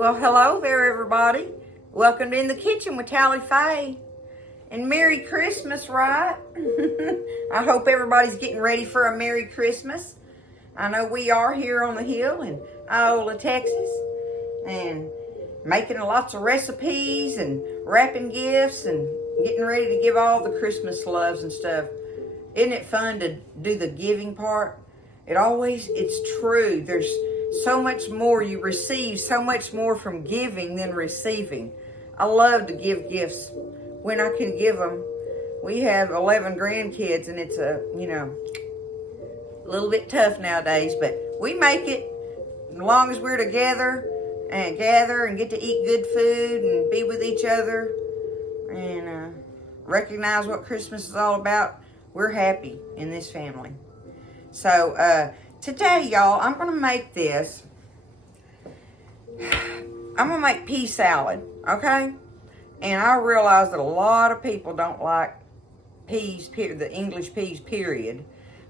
Well, hello there, everybody. Welcome to In the Kitchen with Tally Faye. And Merry Christmas, right? I hope everybody's getting ready for a Merry Christmas. I know we are here on the hill in Iola, Texas. And making lots of recipes and wrapping gifts and getting ready to give all the Christmas loves and stuff. Isn't it fun to do the giving part? It's true. There's so much more. You receive so much more from giving than receiving. I love to give gifts when I can give them. We have 11 grandkids, and it's a little bit tough nowadays, but we make it as long as we're together and gather and get to eat good food and be with each other and recognize what Christmas is all about. We're happy in this family. So today, y'all, I'm going to make this. I'm going to make pea salad, okay? And I realize that a lot of people don't like peas, the English peas, period.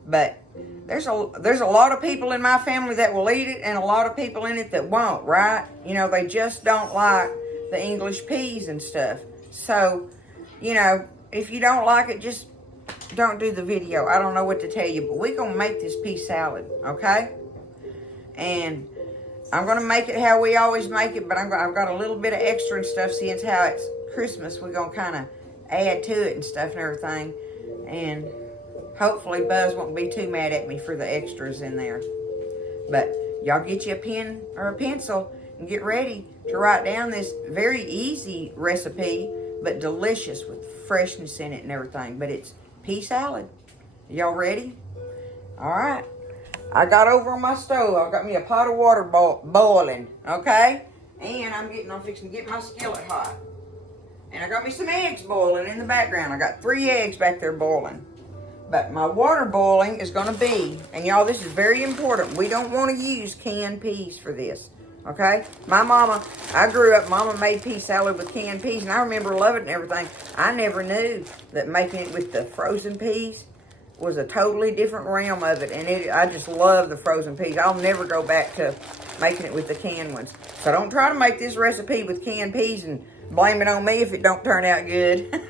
But there's a lot of people in my family that will eat it and a lot of people in it that won't, right? You know, they just don't like the English peas and stuff. So, if you don't like it, just don't do the video. I don't know what to tell you, but we're going to make this pea salad, okay? And I'm going to make it how we always make it, but I've got a little bit of extra and stuff, since how it's Christmas. We're going to kind of add to it and stuff and everything. And hopefully Buzz won't be too mad at me for the extras in there. But y'all get you a pen or a pencil and get ready to write down this very easy recipe, but delicious with freshness in it and everything. But it's pea salad. Y'all ready? All right. I got over on my stove. I got me a pot of water boiling, okay? And I'm fixing to get my skillet hot. And I got me some eggs boiling in the background. I got 3 eggs back there boiling. But my water boiling is going to be, and y'all, this is very important. We don't want to use canned peas for this, okay? I grew up, Mama made pea salad with canned peas, and I remember loving it and everything. I never knew that making it with the frozen peas was a totally different realm of it, and I just love the frozen peas. I'll never go back to making it with the canned ones. So don't try to make this recipe with canned peas and blame it on me if it don't turn out good.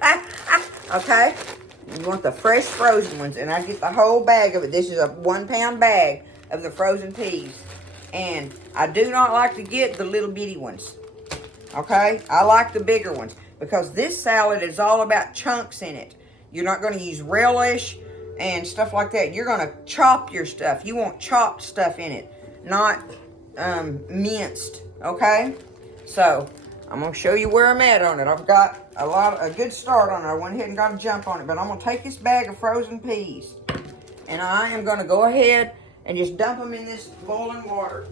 Okay? You want the fresh frozen ones, and I get the whole bag of it. This is a 1-pound bag of the frozen peas. And I do not like to get the little bitty ones. Okay? I like the bigger ones, because this salad is all about chunks in it. You're not going to use relish and stuff like that. You're going to chop your stuff. You want chopped stuff in it, not minced, okay? So, I'm going to show you where I'm at on it. I've got a good start on it. I went ahead and got a jump on it, but I'm going to take this bag of frozen peas, and I am going to go ahead and just dump them in this boiling water,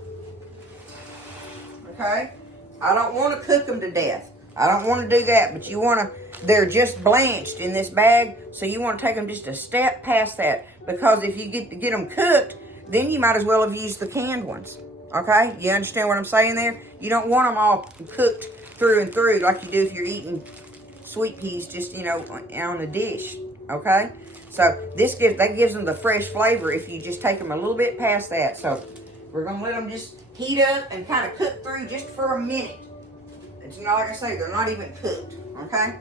okay? I don't want to cook them to death. I don't want to do that, but they're just blanched in this bag, so you want to take them just a step past that, because if you get them cooked, then you might as well have used the canned ones, okay? You understand what I'm saying there? You don't want them all cooked through and through like you do if you're eating sweet peas just, on a dish, okay? So that gives them the fresh flavor if you just take them a little bit past that. So we're going to let them just heat up and kind of cook through just for a minute. It's like I say, they're not even cooked, okay?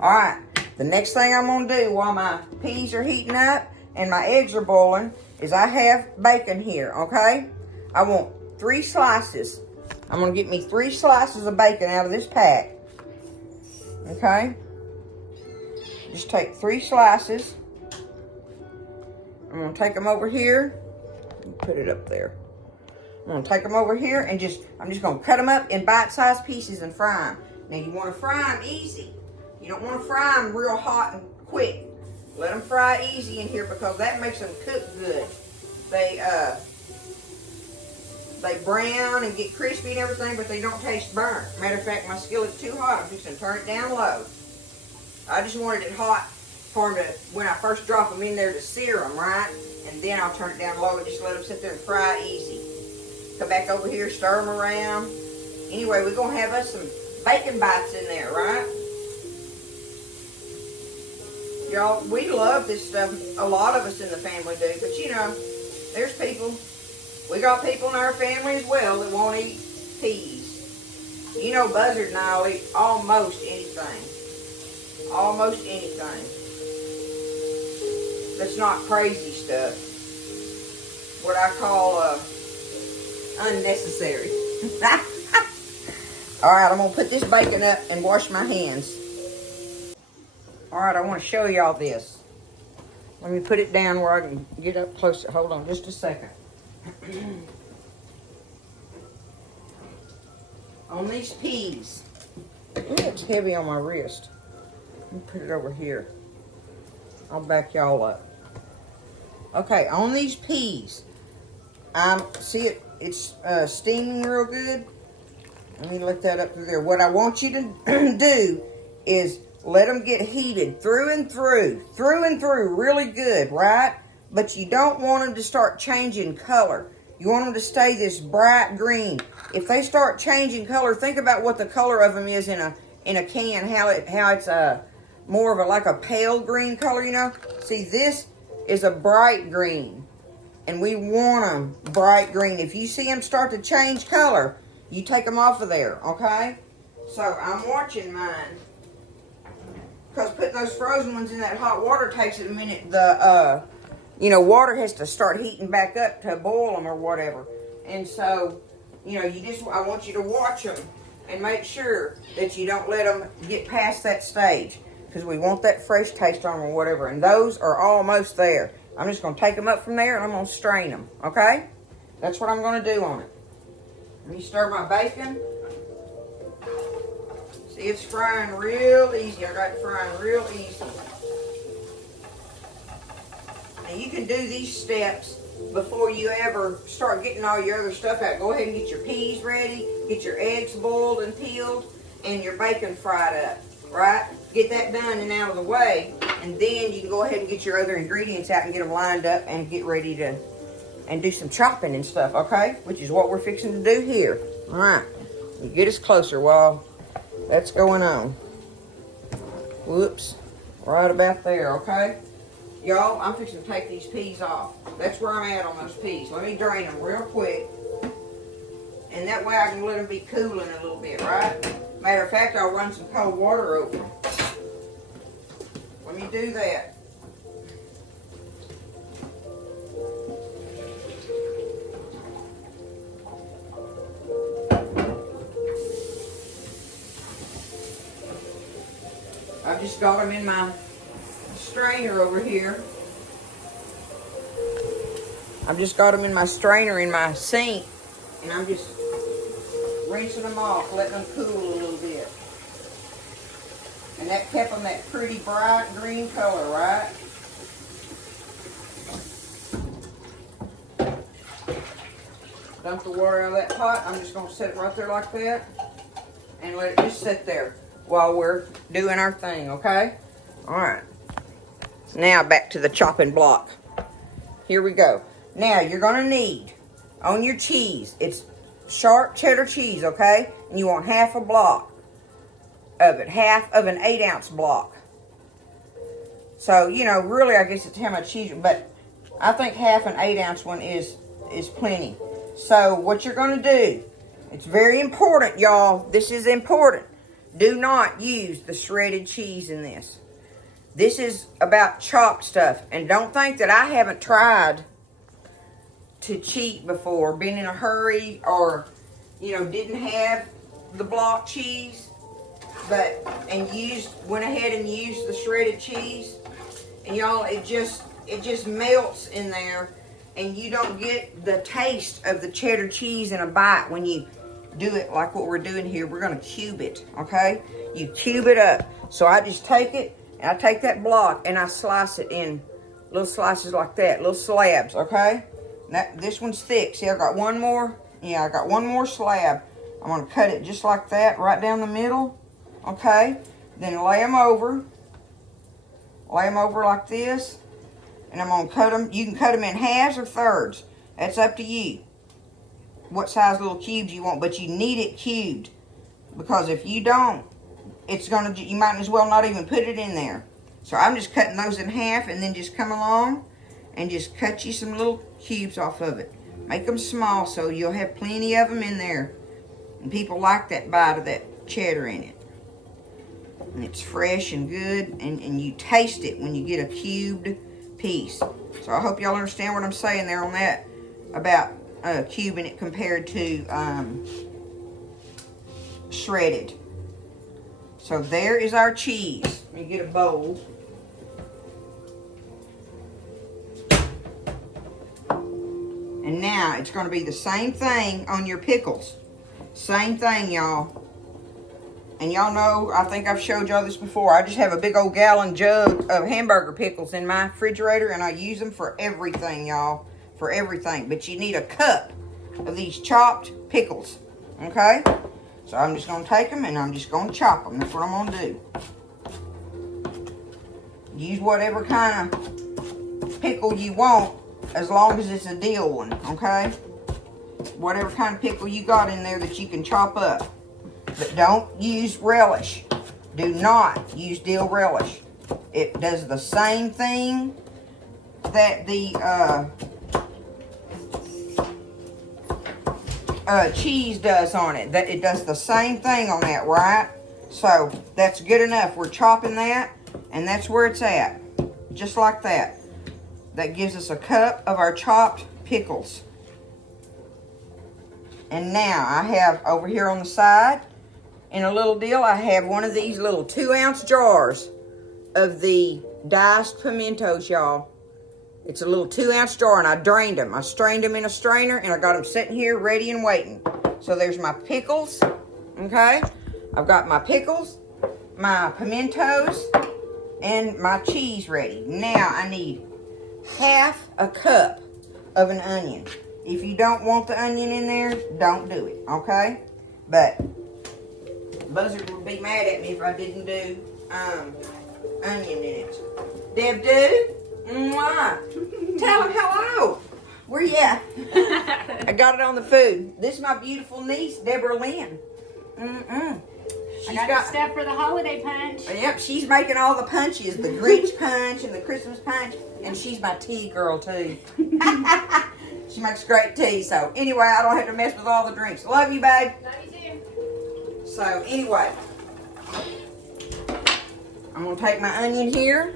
All right, the next thing I'm going to do while my peas are heating up and my eggs are boiling is I have bacon here, okay? I want 3 slices. I'm going to get me 3 slices of bacon out of this pack, okay? Just take 3 slices. I'm going to take them over here. Put it up there. I'm going to take them over here and I'm just going to cut them up in bite-sized pieces and fry them. Now, you want to fry them easy. You don't want to fry them real hot and quick. Let them fry easy in here, because that makes them cook good. They brown and get crispy and everything, but they don't taste burnt. Matter of fact, my skillet's too hot. I'm just going to turn it down low. I just wanted it hot for them to, when I first drop them in there, to sear them, right? And then I'll turn it down low and just let them sit there and fry easy. Come back over here, stir them around. Anyway, we're going to have us some bacon bites in there, right? Y'all, we love this stuff. A lot of us in the family do. But, there's people. We got people in our family as well that won't eat peas. You know, Buzzard and I will eat almost anything. Almost anything. That's not crazy stuff. What I call unnecessary. Alright, I'm going to put this bacon up and wash my hands. Alright, I want to show y'all this. Let me put it down where I can get up closer. Hold on just a second. On these peas. Ooh, it's heavy on my wrist. Let me put it over here. I'll back y'all up. Okay, on these peas, see it's steaming real good. Let me let that up through there. What I want you to do is let them get heated through and through, really good, right? But you don't want them to start changing color. You want them to stay this bright green. If they start changing color, think about what the color of them is in a can. How it's more of like a pale green color, you know. See, this is a bright green, and we want them bright green. If you see them start to change color, you take them off of there, okay? So I'm watching mine, because putting those frozen ones in that hot water takes it a minute. The water has to start heating back up to boil them or whatever. And so, I want you to watch them and make sure that you don't let them get past that stage, because we want that fresh taste on them or whatever. And those are almost there. I'm just going to take them up from there and I'm going to strain them, okay? That's what I'm going to do on it. Let me stir my bacon. See, it's frying real easy. I got it frying real easy. Now you can do these steps before you ever start getting all your other stuff out. Go ahead and get your peas ready, get your eggs boiled and peeled, and your bacon fried up, right? Get that done and out of the way, and then you can go ahead and get your other ingredients out and get them lined up and get ready to and do some chopping and stuff, okay? Which is what we're fixing to do here. All right, you get us closer while that's going on. Whoops, right about there, okay? Y'all, I'm fixing to take these peas off. That's where I'm at on those peas. Let me drain them real quick. And that way I can let them be cooling a little bit, right? Matter of fact, I'll run some cold water over them. Let me do that. I've just got them in my strainer over here. I've just got them in my strainer in my sink, and I'm just rinsing them off, letting them cool a little bit. And that kept them that pretty bright green color, right? Dump the water out of that pot. I'm just going to set it right there like that and let it just sit there while we're doing our thing, okay? All right. Now back to the chopping block. Here we go. Now you're going to need, on your cheese, it's sharp cheddar cheese, okay? And you want half a block of it, half of an 8-ounce block. So, really I guess it's how much cheese, but I think half an 8-ounce one is plenty. So what you're going to do, it's very important, y'all. This is important. Do not use the shredded cheese in this. This is about chopped stuff. And don't think that I haven't tried to cheat before, been in a hurry, or, didn't have the block cheese, and went ahead and used the shredded cheese. And y'all, it just melts in there, and you don't get the taste of the cheddar cheese in a bite when you do it like what we're doing here. We're going to cube it, okay? You cube it up. So I just take it, and I take that block, and I slice it in little slices like that, little slabs, okay? This one's thick. See, I got one more. Yeah, I got one more slab. I'm going to cut it just like that, right down the middle, okay? Then lay them over. Lay them over like this. And I'm going to cut them. You can cut them in halves or thirds. That's up to you. What size little cubes you want, but you need it cubed, because if you don't, you might as well not even put it in there. So I'm just cutting those in half, and then just come along and just cut you some little cubes off of it. Make them small so you'll have plenty of them in there. And people like that bite of that cheddar in it. And it's fresh and good, and you taste it when you get a cubed piece. So I hope y'all understand what I'm saying there on that about cubing it compared to shredded. So there is our cheese. Let me get a bowl. And now it's going to be the same thing on your pickles. Same thing, y'all. And y'all know, I think I've showed y'all this before. I just have a big old gallon jug of hamburger pickles in my refrigerator, and I use them for everything, y'all. For everything. But you need a cup of these chopped pickles. Okay? So I'm just going to take them and I'm just going to chop them. That's what I'm going to do. Use whatever kind of pickle you want, as long as it's a dill one. Okay? Whatever kind of pickle you got in there that you can chop up. But don't use relish. Do not use dill relish. It does the same thing that the cheese does on it. That it does the same thing on that, right? So that's good enough. We're chopping that, and that's where it's at. Just like that. That gives us a cup of our chopped pickles. And now I have over here on the side, in a little deal, I have one of these little 2-ounce jars of the diced pimentos, y'all. It's a little 2-ounce jar, and I drained them. I strained them in a strainer, and I got them sitting here ready and waiting. So there's my pickles, okay? I've got my pickles, my pimentos, and my cheese ready. Now I need half a cup of an onion. If you don't want the onion in there, don't do it, okay? But Buzzard would be mad at me if I didn't do onion in it. Deb, do? Mwah. Tell him hello. Where you at? I got it on the food. This is my beautiful niece, Deborah Lynn. I got stuff for the holiday punch. Yep, she's making all the punches, the Grinch punch and the Christmas punch, and she's my tea girl too. She makes great tea. So anyway, I don't have to mess with all the drinks. Love you, babe. Love you too. So anyway, I'm gonna take my onion here,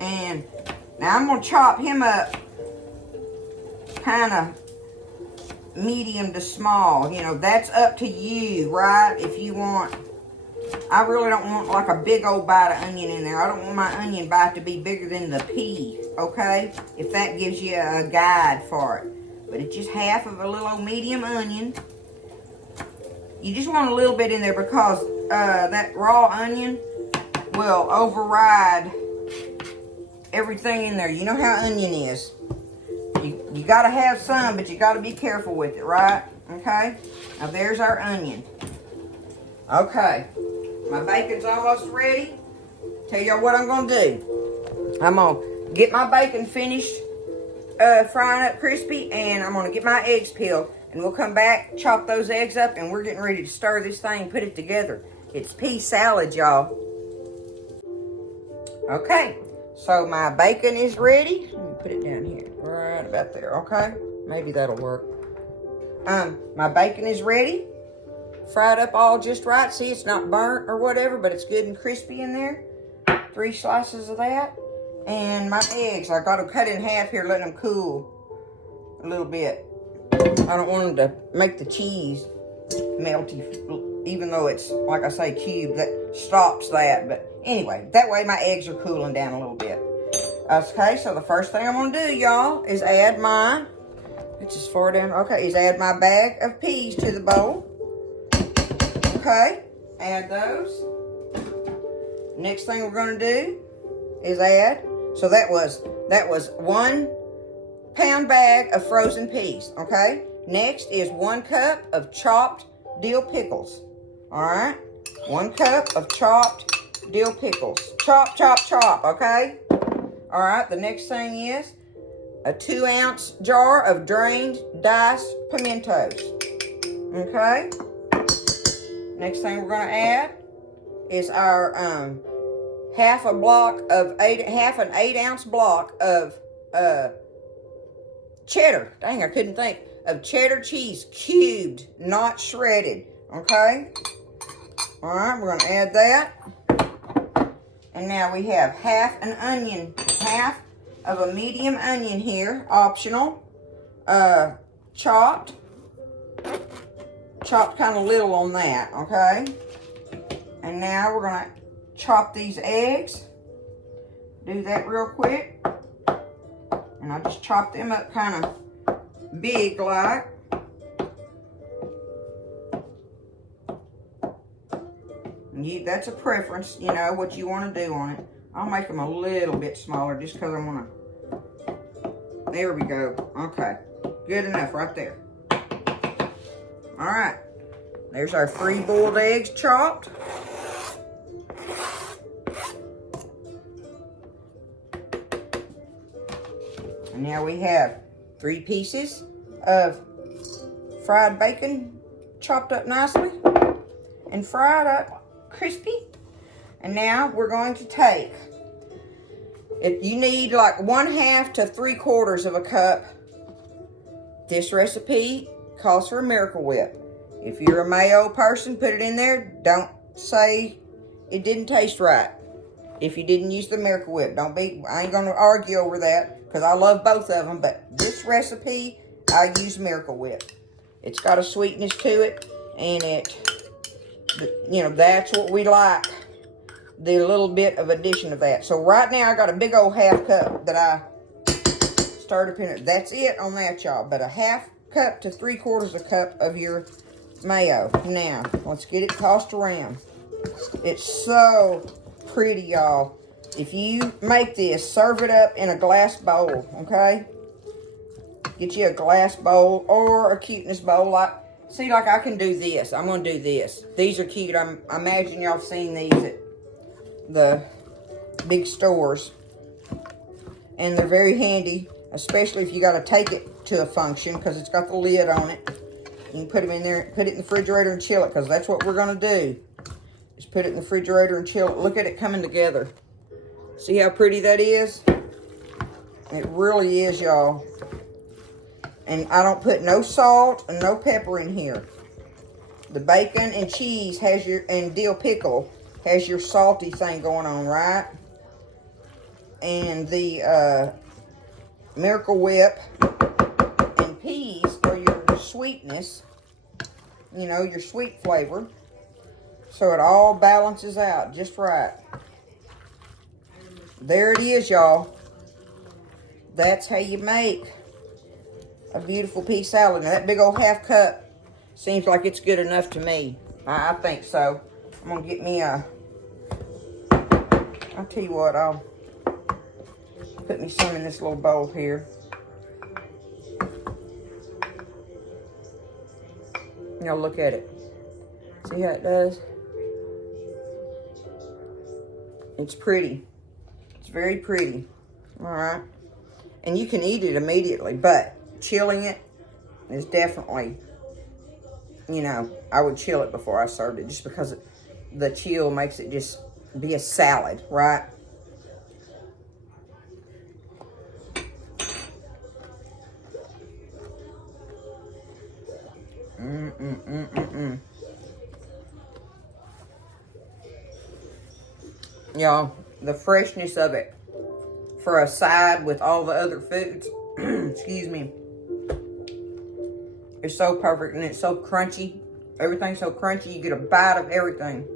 and now I'm gonna chop him up kind of medium to small. You know, that's up to you, right? If you want, I really don't want like a big old bite of onion in there. I don't want my onion bite to be bigger than the pea, okay? If that gives you a guide for it. But it's just half of a little old medium onion. You just want a little bit in there because that raw onion will override everything in there. You know how onion is. You got to have some, but you got to be careful with it, right? Okay? Now there's our onion. Okay. My bacon's almost ready. Tell y'all what I'm going to do. I'm going to get my bacon finished frying up crispy, and I'm going to get my eggs peeled. And we'll come back, chop those eggs up, and we're getting ready to stir this thing, put it together. It's pea salad, y'all. Okay, so my bacon is ready. Let me put it down here, right about there, okay? Maybe that'll work. My bacon is ready. Fried up all just right. See, it's not burnt or whatever, but it's good and crispy in there. 3 slices of that. And my eggs, I got them cut in half here, letting them cool a little bit. I don't want them to make the cheese melty, even though it's, like I say, cube. That stops that. But anyway, that way my eggs are cooling down a little bit. Okay, so the first thing I'm going to do, y'all, is add my, it's as far down, okay, is add my bag of peas to the bowl. Okay, add those. Next thing we're going to do is add, so that was 1 pound bag of frozen peas, okay? Next is 1 cup of chopped dill pickles, all right? 1 cup of chopped dill pickles. Chop, chop, chop, okay? All right, the next thing is a 2-ounce jar of drained diced pimentos, okay? Next thing we're going to add is our half an 8-ounce block of cheddar. Dang, I couldn't think. of cheddar cheese, cubed, not shredded, okay? All right, we're gonna add that. And now we have half an onion, half of a medium onion here, optional, chopped kind of little on that, okay? And now we're gonna chop these eggs. Do that real quick. And I just chop them up kind of big like. That's a preference, you know, what you want to do on it. I'll make them a little bit smaller just because I want to. There we go. Okay. Good enough right there. All right. There's our 3 boiled eggs chopped. And now we have 3 pieces of fried bacon chopped up nicely and fried up crispy. And now we're going to take, if you need like 1/2 to 3/4 of a cup, this recipe calls for a Miracle Whip. If you're a mayo person, put it in there. Don't say it didn't taste right if you didn't use the Miracle Whip. I ain't gonna argue over that because I love both of them, but this recipe, I use Miracle Whip. It's got a sweetness to it, and you know, that's what we like. The little bit of addition of that. So right now I got a big old 1/2 cup that I stirred up in it. That's it on that, y'all. But a 1/2 cup to 3/4 a cup of your mayo. Now, let's get it tossed around. It's so pretty, y'all. If you make this, serve it up in a glass bowl, okay? Get you a glass bowl or a cuteness bowl. Like I can do this. I'm going to do this. These are cute. I imagine y'all have seen these at the big stores. And they're very handy, especially if you got to take it to a function because it's got the lid on it. You can put them in there, put it in the refrigerator and chill it because that's what we're going to do. Just put it in the refrigerator and chill it. Look at it coming together. See how pretty that is? It really is, y'all. And I don't put no salt and no pepper in here. The bacon and cheese has and dill pickle has your salty thing going on, right? And the Miracle Whip and peas are your sweetness, you know, your sweet flavor. So it all balances out just right. There it is, y'all. That's how you make a beautiful pea salad. Now that big old 1/2 cup seems like it's good enough to me. I think so. I'm gonna get me I'll tell you what, I'll put me some in this little bowl here. Y'all look at it. See how it does? It's pretty. It's very pretty. All right. And you can eat it immediately, but chilling it is definitely, you know, I would chill it before I served it just because the chill makes it just be a salad, right? Y'all, the freshness of it for a side with all the other foods, excuse me, it's so perfect and it's so crunchy. Everything's so crunchy, you get a bite of everything.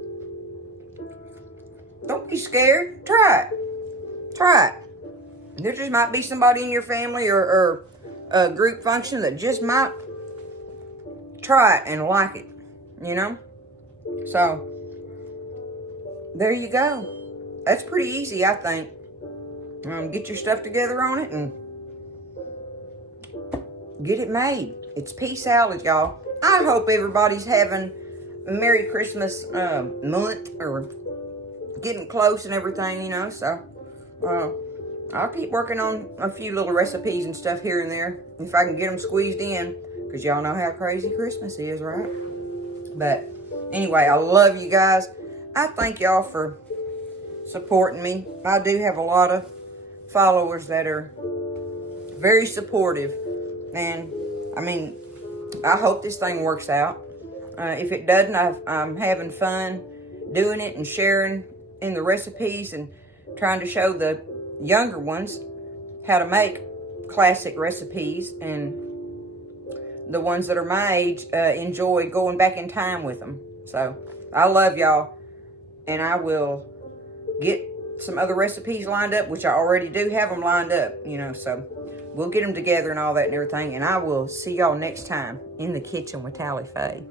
Don't be scared. Try it. Try it. There just might be somebody in your family or a group function that just might try it and like it, you know? So, there you go. That's pretty easy, I think. Get your stuff together on it and get it made. It's pea salad, y'all. I hope everybody's having a Merry Christmas month or getting close and everything, you know. So, I'll keep working on a few little recipes and stuff here and there if I can get them squeezed in, because y'all know how crazy Christmas is, right? But anyway, I love you guys. I thank y'all for supporting me. I do have a lot of followers that are very supportive, and I mean, I hope this thing works out. If it doesn't, I'm having fun doing it and sharing in the recipes and trying to show the younger ones how to make classic recipes, and the ones that are my age enjoy going back in time with them. So I love y'all, and I will get some other recipes lined up, which I already do have them lined up, you know, so we'll get them together and all that and everything, and I will see y'all next time in the kitchen with Tally Faye.